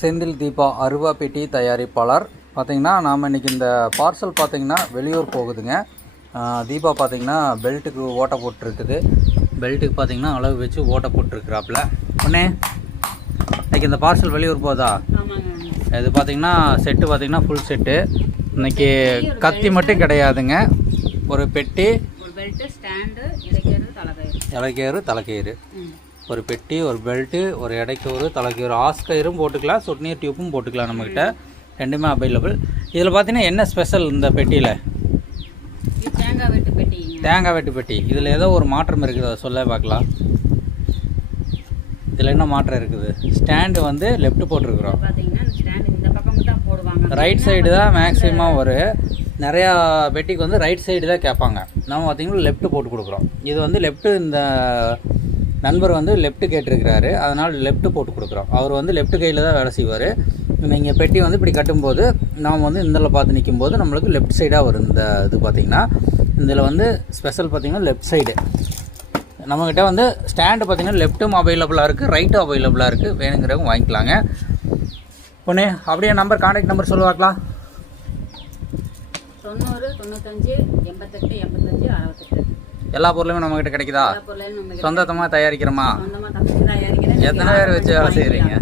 செந்தில் தீபா அருவா பெட்டி தயாரிப்பாளர். பார்த்திங்கன்னா நாம் இன்றைக்கி இந்த பார்சல் பார்த்திங்கன்னா வெளியூர் போகுதுங்க. தீபா பார்த்திங்கன்னா பெல்ட்டுக்கு ஓட்டை போட்டுருக்குது. பெல்ட்டுக்கு பார்த்திங்கன்னா அளவு வச்சு ஓட்டை போட்டுருக்குறாப்புல. உடனே இன்றைக்கி இந்த பார்சல் வெளியூர் போகுதா? இது பார்த்திங்கன்னா செட்டு பார்த்திங்கன்னா ஃபுல் செட்டு. இன்றைக்கி கத்தி மட்டும் கிடையாதுங்க, ஒரு பெட்டி, இலக்கேறு, தலைக்கயிறு, ஒரு பெட்டி, ஒரு பெல்ட்டு, ஒரு இடைக்கயிறு, தலைக்கயிறு, ஆஸ்கயிரும் போட்டுக்கலாம், சொட்நீர் டியூப்பும் போட்டுக்கலாம். நம்மக்கிட்ட ரெண்டுமே அவைலபிள். இதில் பார்த்தீங்கன்னா என்ன ஸ்பெஷல் இந்த பெட்டியில்? தேங்காய் வெட்டு பெட்டி. இதில் ஏதோ ஒரு மாற்றம் இருக்குது, அதை சொல்ல பார்க்கலாம். இதில் என்ன மாற்றம் இருக்குது? ஸ்டாண்டு வந்து லெஃப்ட் போட்டிருக்கிறோம். ரைட் சைடு தான் மேக்ஸிமம் வரும். நிறையா பெட்டிக்கு வந்து ரைட் சைடு தான் கேட்பாங்க. நம்ம பார்த்திங்கன்னா லெஃப்ட்டு போட்டு கொடுக்குறோம். இது வந்து லெஃப்ட்டு, இந்த நண்பர் வந்து லெஃப்ட்டு கேட்டிருக்கிறாரு, அதனால் லெஃப்ட்டு போட்டு கொடுக்குறோம். அவர் வந்து லெஃப்ட் கையில் தான் வேலை செய்வார். நீங்கள் பெட்டி வந்து இப்படி கட்டும்போது நாம் வந்து இதில் பார்த்து நிற்கும்போது நம்மளுக்கு லெஃப்ட் சைடாக வரும். இந்த இது பார்த்திங்கன்னா இதில் வந்து ஸ்பெஷல் பார்த்திங்கன்னா லெஃப்ட் சைடு. நம்மக்கிட்ட வந்து ஸ்டாண்டு பார்த்திங்கன்னா லெஃப்ட்டும் அவைலபிளாக இருக்குது, ரைட்டும் அவைலபிளாக இருக்குது. வேணுங்கிறவங்க வாங்கிக்கலாங்க. ஒன்று அப்படியே நம்பர், கான்டாக்ட் நம்பர் சொல்லுவாங்களா? 90 95 88 85 68. எல்லா பொருளுமே நம்மக்கிட்ட கிடைக்குதா? சொந்தமாக தயாரிக்கிறோமா? எத்தனை பேர் வச்சு வேலை செய்கிறீங்க?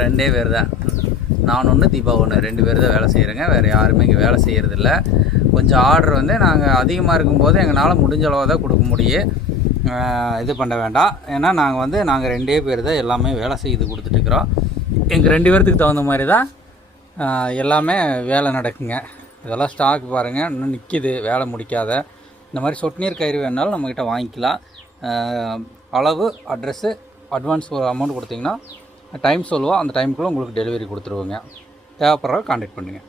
ரெண்டே பேர் தான். நான் ஒன்று, தீபா ஒன்று, 2 பேர் தான் வேலை செய்கிறேங்க. வேறு யாருமே இங்கே வேலை செய்கிறதில்ல. கொஞ்சம் ஆர்டர் வந்து நாங்கள் அதிகமாக இருக்கும்போது எங்களால் முடிஞ்ச அளவு தான் கொடுக்க முடியும். இது பண்ண வேண்டாம். ஏன்னா நாங்கள் 2 பேர் தான் எல்லாமே வேலை செய்து கொடுத்துட்ருக்குறோம். எங்கள் 2 பேர்த்துக்கு தகுந்த மாதிரி தான் எல்லாமே வேலை நடக்குங்க. இதெல்லாம் ஸ்டாக் பாருங்கள், இன்னும் நிற்கிது, வேலை முடிக்காத. இந்த மாதிரி சொட்டுநீர் கயிறு வேணாலும் நம்மக்கிட்ட வாங்கிக்கலாம். அளவு, அட்ரெஸ்ஸு, அட்வான்ஸ் ஒரு அமௌண்ட் கொடுத்திங்கன்னா டைம் சொல்லுவோம். அந்த டைமுக்குள்ளே உங்களுக்கு டெலிவரி கொடுத்துருவோங்க. தேவைப்படுறவங்க கான்டாக்ட் பண்ணுங்கள்.